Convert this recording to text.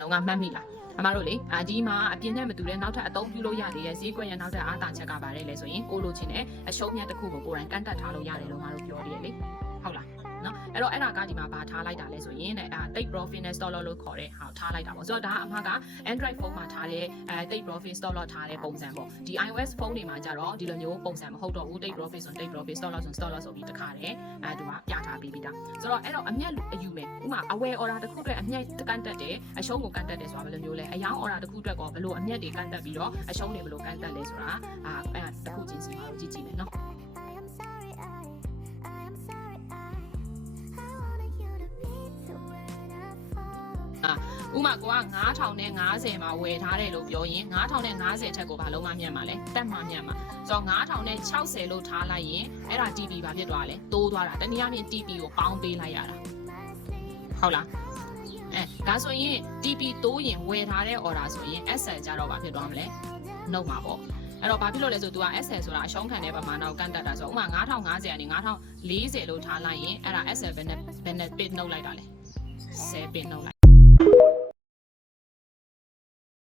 တော့ငါမှတ်မိလားအမတို့လေဒီမှာအပြင်းနဲ့မတူတဲ့နောက်ထပ်အသုံးပြုလို့ရသေးတဲ့ဈေးကွက်ရနောက်ထပ်အားသာချက်ကပါတယ်လေဆိုရင်ကိုလိုချင်တဲ့အရှုံးမြတ်တစ်ခုကိုကိုယ်တိုင်ကန့်တက်ထားလို့ရတယ်လို့ငါတို့ပြောရတယ်လေဟုတ်လားနော်အဲ့တော့အဲ့ဒါကဒီမှာဘာထားလိုက်တာလဲဆိုရင်တိတ် profit နဲ့ stop loss လို့ခေါ်တဲ့ဟာထားလိုက်တာပေါ့ဆိုတော့ဒါကအမှက Android phone မှာထားတဲ့တိတ် profit stop loss ထားတဲ့ပုံစံပေါ့ဒီ iOS phone တွေမှာကြတော့ဒီလိုမျိုးပုံစံမဟုတ်တော့ဘူးတိတ် profit ဆိုတိတ် profit stop loss ဆို stop loss ဆိုပြီးတခါတည်းသူကပြထားပြီးတာဆိုတော့အဲ့တော့အမျက်အယူမယ်ဥမာ aware order တစ်ခုအတွက်အမျက်ကန့်တက်တယ်အရှုံးကိုကန့်တက်တယ်ဆိုတာဘယ်လိုမျိုးလဲအယောင် order တစ်ခုအတွက်ကောဘယ်လိုအမျက်တွေကန့်တက်ပြီးတော့အရှုံးတွေဘယ်လိုကန့်တက်လဲဆိုတာအဲ့တစ်ခုချင်းစီမှာတော့ကြည့်ကြည့်မယ်နော်ဥမာကိုက9050မှာဝယ်ထားတယ်လို့ပြောရင်9050ထက်ကိုဘာလုံးမမြတ်မှာလဲတက်မှမြတ်မှာဆိုတော့9060လို့ထားလိုက်ရင်အဲ့ဒါ TP ဘာဖြစ်သွားလဲတိုးသွားတာတနည်းအားဖြင့် TP ကိုပေါင်းပေးလိုက်ရတာဟုတ်လားဒါဆိုရင် TP တိုးရင်ဝယ်ထားတဲ့ order ဆိုရင် SL ကြတော့ဘာဖြစ်သွားမလဲနှုတ်မှာပေါ့အဲ့တော့ဘာဖြစ်လို့လဲဆို तू က SL ဆိုတာအရှုံးခံတဲ့ပမာဏကိုကန့်တက်တာဆိုတော့ဥမာ9050ကနေ9040လို့ထားလိုက်ရင်အဲ့ဒါ SL ဘယ်နဲ့ bit နှုတ်လိုက်တာလဲ10 bit နှုတ်လိုက်